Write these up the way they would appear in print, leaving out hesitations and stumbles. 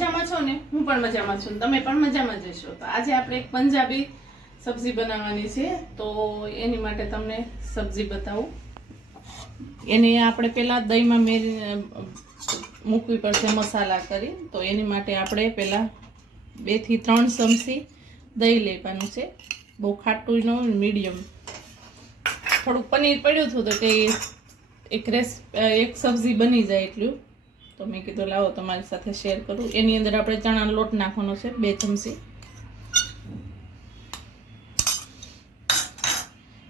મજામાં છો ને? હું પણ મજામાં છું, તમે પણ મજામાં જ હશો. તો આજે આપણે એક પંજાબી સબ્જી બનાવવાની છે, તો એની માટે તમને સબ્જી બતાવું. એને આપણે પહેલાં દહીંમાં મૂકવી પડશે મસાલા કરી. તો એની માટે આપણે પહેલાં 2 થી 3 ચમચી દહીં લેવાનું છે. બહુ ખાટું ન હોય, મીડિયમ. થોડુંક પનીર પડ્યું હતું તો કે એક સબ્જી બની જાય એટલું, તો મેં કીધું લાવો તમારી સાથે શેર કરું. એની અંદર આપણે ચણાનો લોટ નાખવાનો છે 2 ચમચી.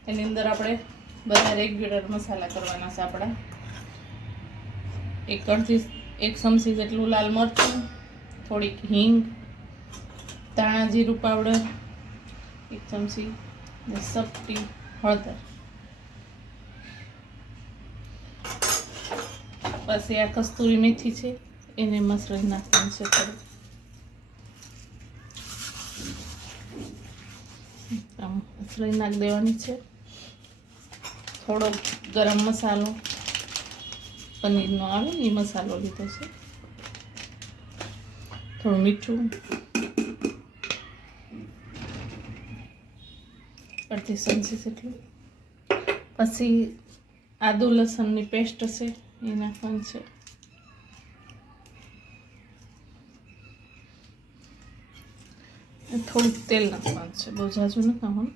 એની અંદર આપણે બધા રેગ્યુલર મસાલા કરવાના છે આપણા. 1 ચમચી જેટલું લાલ મરચું, થોડીક હિંગ, ધાણા જીરું પાવડર 1 ચમચી, ને સપટી હળદર. પછી આ કસ્તુરી મેથી છે, એને મસળી નાખવાની છે થોડું. મસળી નાખી દેવાની છે. થોડો ગરમ મસાલો પનીરનો આવે એ મસાલો લીધો છે. થોડું મીઠું, અડધી ચમચી જેટલું. પછી આદુ લસણની પેસ્ટ છે એ નાખવાની છે. થોડુંક તેલ નાખવાનું છે, બહુ ઝાઝું નથી નાખવાનું.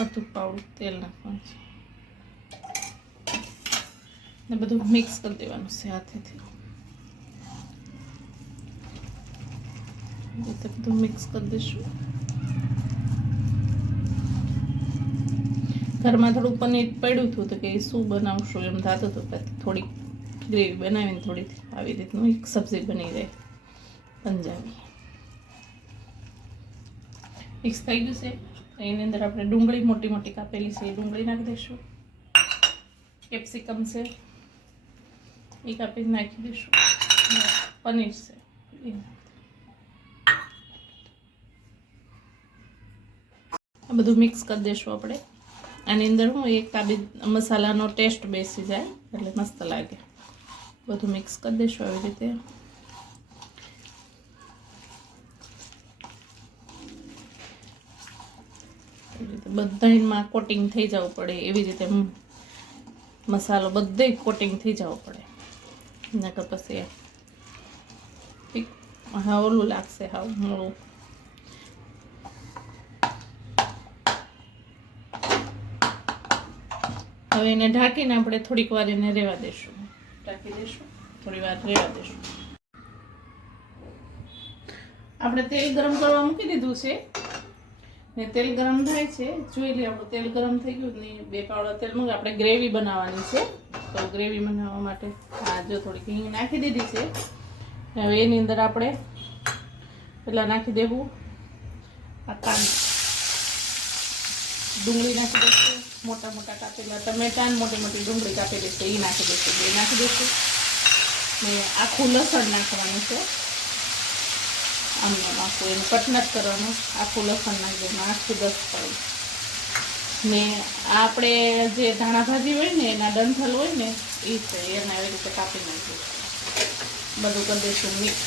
અડધું પાવડું તેલ નાખવાનું છે ને બધું મિક્સ કરી દેવાનું છે હાથેથી. બધું મિક્સ કરી દઈશું. ઘરમાં થોડું પનીર પડ્યું હતું તો કે શું બનાવશું એમ થતું હતું. થોડીક ગ્રેવી બનાવીને થોડી આવી રીતનું એક સબ્જી બની જાય પંજાબી. મિક્સ થઈ ગયું છે. એની અંદર આપણે ડુંગળી મોટી મોટી કાપેલી છે એ ડુંગળી નાખી દઈશું. કેપ્સિકમ છે એ કાપીને નાખી દઈશું. પનીર છે આ બધું મિક્સ કરી દઈશું આપણે. આની અંદર હું એક કાબી મસાલાનો ટેસ્ટ બેસી જાય એટલે મસ્ત લાગે. બધું મિક્સ કરી દઈશું આવી રીતે. બધામાં કોટિંગ થઈ જવું પડે એવી રીતે મસાલો બધે કોટિંગ થઈ જવો પડે, નકર પછી હા ઓલું લાગશે હાવ મોળું. હવે એને ઢાંકીને આપણે થોડીક વાર એને રહેવા દઈશું. ઢાંકી દઈશું, થોડી વાર રહેવા દઈશું. આપણે તેલ ગરમ કરવા મૂકી દીધું છે ને તેલ ગરમ થાય છે. જોઈ લઈએ આપણું તેલ ગરમ થઈ ગયું ને 2 પાવડા તેલ મૂકી. આપણે ગ્રેવી બનાવવાની છે, તો ગ્રેવી બનાવવા માટે આ જો થોડીક હિંગ નાખી દીધી છે. હવે એની અંદર આપણે પહેલાં નાખી દેવું આ ડુંગળી નાખી દઈશું. મોટા મોટા કાપેલા ટમેટા ને મોટી મોટી ડુંગળી કાપેલી છે એ નાખી દઈશું. 2 નાખી દઈશું ને આખું લસણ નાખવાનું છે. આમ આખું એનું કટ નથી કરવાનું, આખું લસણ નાખી દેવાનું 8 થી 10 પાઉં. ને આપણે જે ધાણા ભાજી હોય ને એના ડંઠલ હોય ને એ છે એને આવી રીતે કાપી નાખીશું. બધું કરી દઈશું મિક્સ.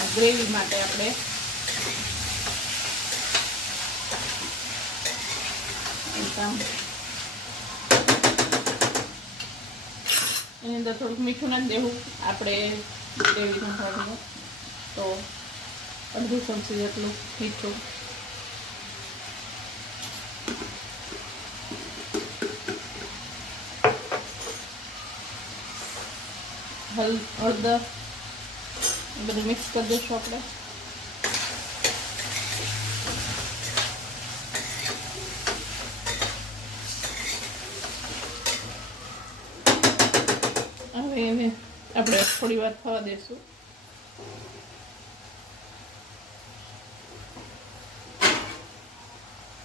આ ગ્રેવી માટે આપણે એની અંદર થોડુંક મીઠું નાખી દેવું આપણે ગ્રેવી નાખવાનું. તો અડધી ચમચી જેટલું મીઠું, હળદર બધું મિક્સ કરી દઈશું આપણે. હવે એને આપણે થોડી વાર થવા દઈશું.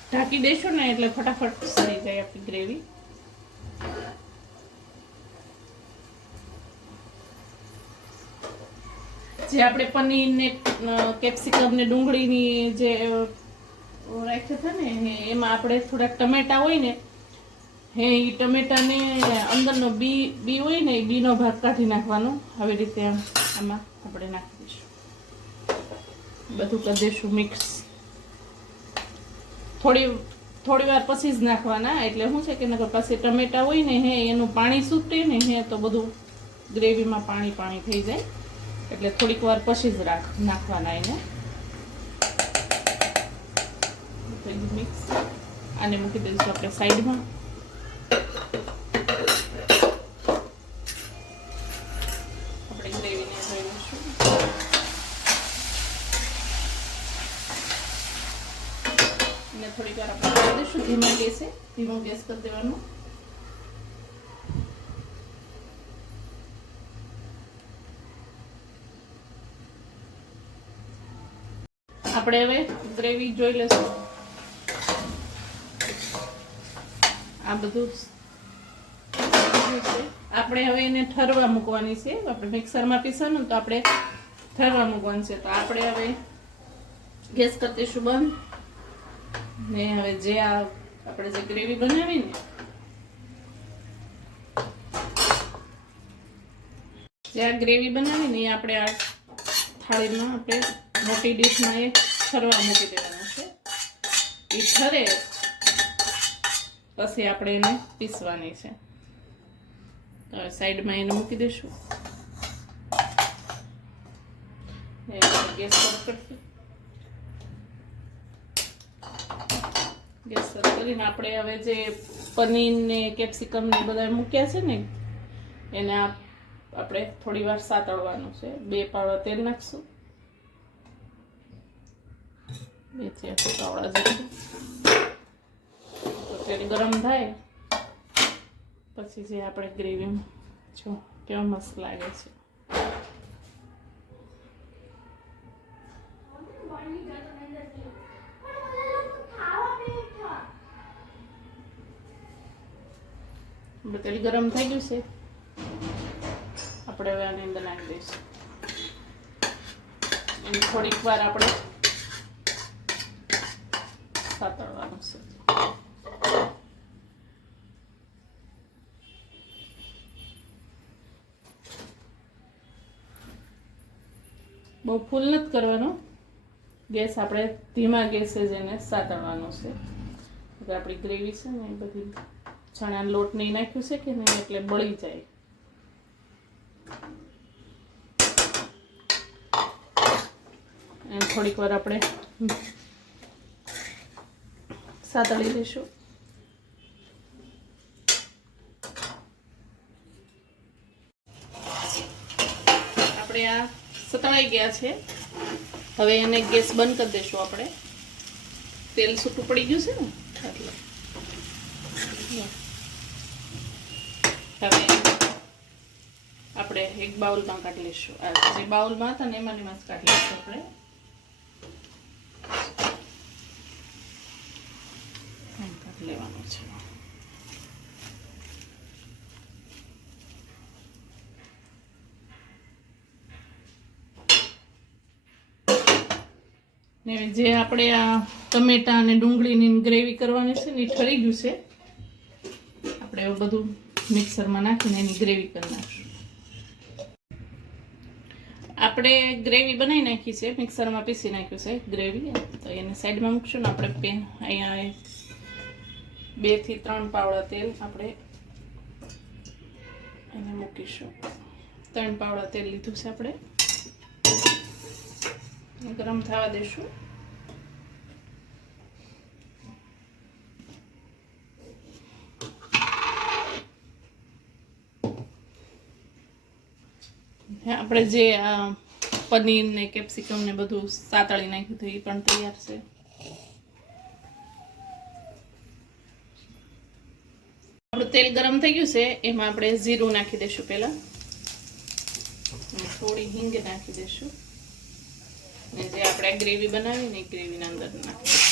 ઢાંકી દઈશું ને એટલે ફટાફટ સડી જાય આપણી ગ્રેવી. જે આપણે પનીર ને કેપ્સિકમ ને ડુંગળીની જે રાખ્યા હતા ને એમાં આપણે થોડાક ટમેટા હોય ને હે એ ટમેટાને અંદરનો બી હોય ને એ બીનો ભાગ કાઢી નાખવાનો. આવી રીતે આમાં આપણે નાખી દઈશું. બધું કરી દઈશું મિક્સ. થોડી વાર પછી જ નાખવાના, એટલે શું છે કે નકર પછી ટમેટા હોય ને હે એનું પાણી છૂટે ને હે તો બધું ગ્રેવીમાં પાણી થઈ જાય. એટલે થોડીક વાર પછી જ નાખવાના એને. મિક્સ. આને મૂકી દઈશું આપણે સાઈડમાં. આપણે ગ્રેવીને જોઈ લઈશું. અને થોડીક વાર આપણે કરી દઈશું ધીમા ગેસે. ધીમો ગેસ કરી દેવાનો. આપણે હવે ગ્રેવી જોઈ લઈશું. આ બધું આપણે હવે એને ઠરવા મૂકવાની છે. આપણે મિક્સરમાં પીસવાનું તો આપણે ઠરવા મૂકવાનું છે. તો આપણે હવે ગેસ કરી દઈશું બંધ. ને હવે જે આપણે જે ગ્રેવી બનાવી ને એ આપણે આ થાળીમાં આપણે મોટી ડીશમાં એ ઠરવા મૂકી દેવાનું છે. એ ઠરે પછી આપણે એને પીસવાની છે. તો સાઈડમાં એને મૂકી દઈશું. ગેસ શરૂ કરીને આપણે હવે જે પનીર ને કેપ્સિકમ ને બધા મૂક્યા છે ને એને આપણે થોડી વાર સાતળવાનું છે. 2 પાવડા તેલ નાખશું. 2 થી 8 પાવડા જેટલું. તો તેલ ગરમ થાય પછી જે આપણે ગ્રેવી જો કેવો મસ્ત લાગે છે. તેલ ગરમ થઈ ગયું છે. આપણે હવે આની અંદર નાખી દઈશું. એને થોડીક વાર આપણે સાતળવાનું છે. બહુ ફૂલ નથી કરવાનો ગેસ. આપણે ધીમા ગેસે જ એને સાતળવાનો છે. આપણી ગ્રેવી છે ને એ બધી ચણા લોટ નહીં નાખ્યું છે કે નહીં એટલે બળી જાય. અને થોડીક વાર આપણે સાતળી લઈશું. આપણે આ સતળાઈ ગયા છે. હવે એને ગેસ બંધ કરી દઈશું. આપણે તેલ છૂટું પડી ગયું છે ને એટલે હવે આપણે એક બાઉલમાં કાઢી લઈશું. આ જે બાઉલમાં હતા ને એમાં કાઢી લઈશું. આપણે કાઢી લેવાનું છે. ને જે આપણે આ ટમેટા અને ડુંગળીની ગ્રેવી કરવાની છે ને એ ઠરી ગયું છે. આપણે એવું બધું મિક્સરમાં નાખીને એની ગ્રેવી કરી નાખીશું. આપણે ગ્રેવી બનાવી નાખી છે. મિક્સરમાં પીસી નાખ્યું છે ગ્રેવી. તો એને સાઈડમાં મૂકશું ને આપણે પેન અહીંયા 2 થી 3 પાવડા તેલ આપણે એને મૂકીશું. 3 પાવડા તેલ લીધું છે આપણે. ગરમ થવા દઈશું. આપણે જે પનીર ને કેપ્સિકમ ને બધું સાતળી નાખ્યું હતું એ પણ તૈયાર છે. આપણું તેલ ગરમ થઈ ગયું છે. એમાં આપણે જીરું નાખી દઈશું પહેલા. થોડી હિંગ નાખી દઈશું. ને જે આપણે ગ્રેવી બનાવી ને એ ગ્રેવીના અંદર નાખી.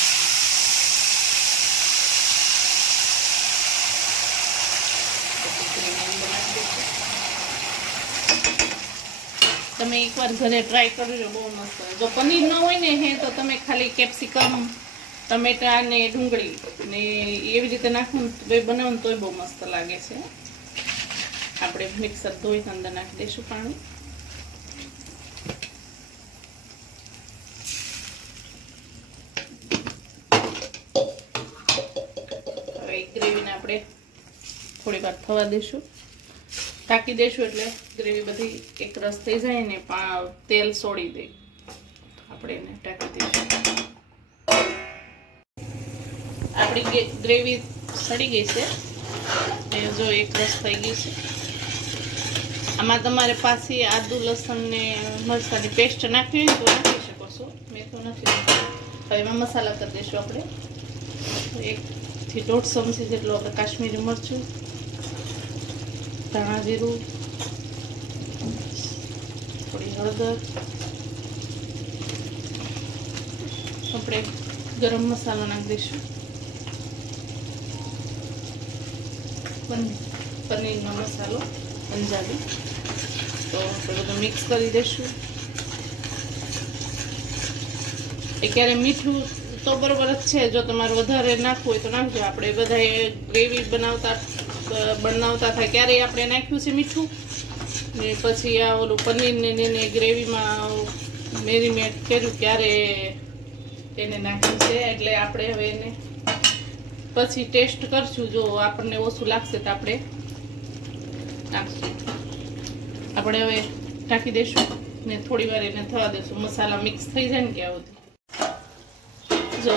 તમે એકવાર ઘરે ટ્રાય કરજો, બહુ મસ્ત. જો પનીર ન હોય ને હે તો તમે ખાલી કેપ્સિકમ ટમેટા ને ડુંગળી ને એવી રીતે નાખવું તો બનાવું તોય બહુ મસ્ત લાગે છે. આપણે મિક્સર ધોઈને અંદર નાખી દઈશું પાણી. હવે ગ્રેવીને આપણે થોડી વાર થવા દઈશું, ઢાંકી દઈશું એટલે ગ્રેવી બધી એક રસ થઈ જાય ને તેલ છોડી દે. આપણે એને ઢાંકી દઈશું. આપણી ગ્રેવી સડી ગઈ છે, એ જો એક રસ થઈ ગઈ છે. આમાં તમારે પાછી આદુ લસણ ને મરચાંની પેસ્ટ નાખવી હોય તો નાખી શકો છો, મેં તો નથી. હવે એમાં મસાલા કરી દઈશું આપણે. 1 થી 1.5 ચમચી જેટલું આપણે કાશ્મીરી મરચું, ધાણા જીરું, થોડી હળદર, આપણે ગરમ મસાલો નાખી દઈશું, પનીરનો મસાલો પંજાબી. તો આપણે બધું મિક્સ કરી દઈશું. ક્યારે મીઠું તો બરોબર જ છે, જો તમારે વધારે નાખવું હોય તો નાખજો. આપણે બધાએ ગ્રેવી બનાવતા થાય ક્યારેય આપણે નાખ્યું છે મીઠું, ને પછી આ ઓલું પનીરને ગ્રેવીમાં મેરીનેટ કર્યું ક્યારે એને નાખ્યું છે. એટલે આપણે હવે એને પછી ટેસ્ટ કરશું, જો આપણને ઓછું લાગશે તો આપણે નાખશું. આપણે હવે ઢાંકી દઈશું ને થોડી વાર એને થવા દઈશું, મસાલા મિક્સ થઈ જાય ને ત્યાં સુધી. જો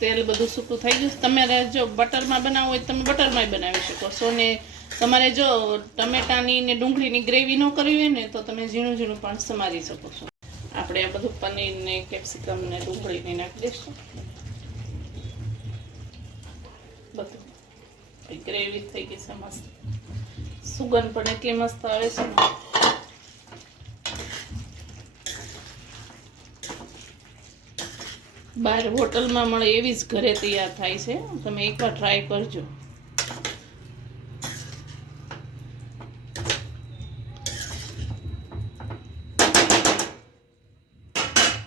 તેલ બધું સૂકું થઈ ગયું. તમારે જો બટરમાં બનાવવું હોય તો તમે બટરમાં બનાવી શકો છો, ને તમારે જો ટમેટાની ને ડુંગળીની ગ્રેવી ન કરવી હોય ને તો તમે ઝીણું ઝીણું પણ સમારી શકો છો. આપણે આ બધું પનીર ને કેપ્સિકમ ને ડુંગળીને નાખી દઈશું. બધું ગ્રેવી થઈ ગઈ છે મસ્ત, સુગંધ પણ એટલી મસ્ત આવે છે ને. બહાર હોટલમાં મળે એવી જ ઘરે તૈયાર થાય છે, તમે એકવાર ટ્રાય કરજો.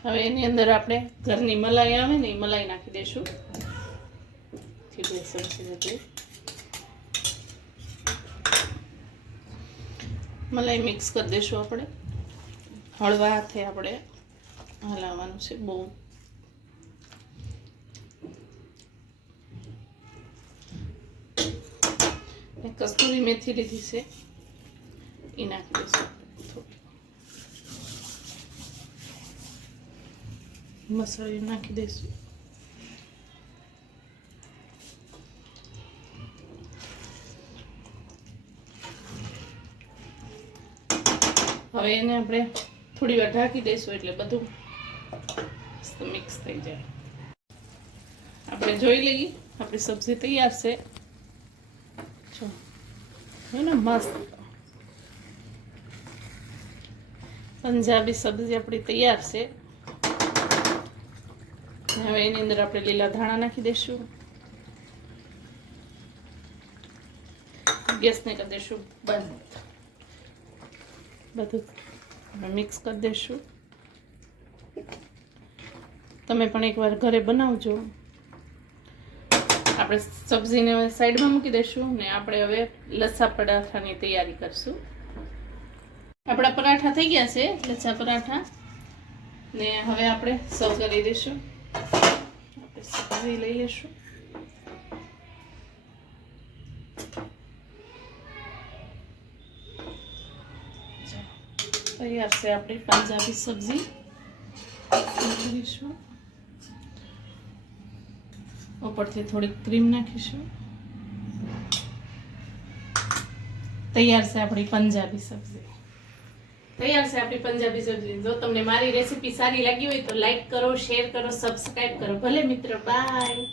હવે એની અંદર આપણે ઘરની મલાઈ આવે ને એ મલાઈ નાખી દઈશું, 2 ચમચી જેટલી મલાઈ મિક્સ કરી દઈશું. આપણે હળવા હાથે આપણે હલાવવાનું છે બહુ. કસ્તુરી મેથી લીધી છે એ નાખી દઈશું. મસાલો નાખી દઈશું. હવે એને આપણે થોડી વાર ઢાંકી દઈશું એટલે બધું મિક્સ થઈ જાય. આપણે જોઈ લઈએ, આપણી સબ્જી તૈયાર છે. ને મસ્ત પંજાબી સબ્જી આપણી તૈયાર છે. હવે એની અંદર આપણે લીલા ધાણા નાખી દઈશું. ગેસને કરી દઈશું બંધ. બધું મિક્સ કરી દઈશું. તમે પણ એકવાર ઘરે બનાવજો. આપણે સબ્જીને સાઈડમાં મૂકી દઈશું ને આપણે હવે લચ્છા પરાઠાની તૈયારી કરશું. આપણા પરાઠા થઈ ગયા છે, લચ્છા પરાઠા, ને હવે આપણે સર્વ કરી દઈશું. આપણે સબ્જી લઈ લઈશું. તૈયાર છે આપણી પંજાબી સબ્જી. કરીશું ઉપરથી થોડી ક્રીમ નાખીશું. તૈયાર છે આપણી પંજાબી સબ્જી. જો તમને મારી રેસીપી સારી લાગી હોય તો લાઈક કરો, શેર કરો, સબસ્ક્રાઇબ કરો. ભલે મિત્રો, બાય.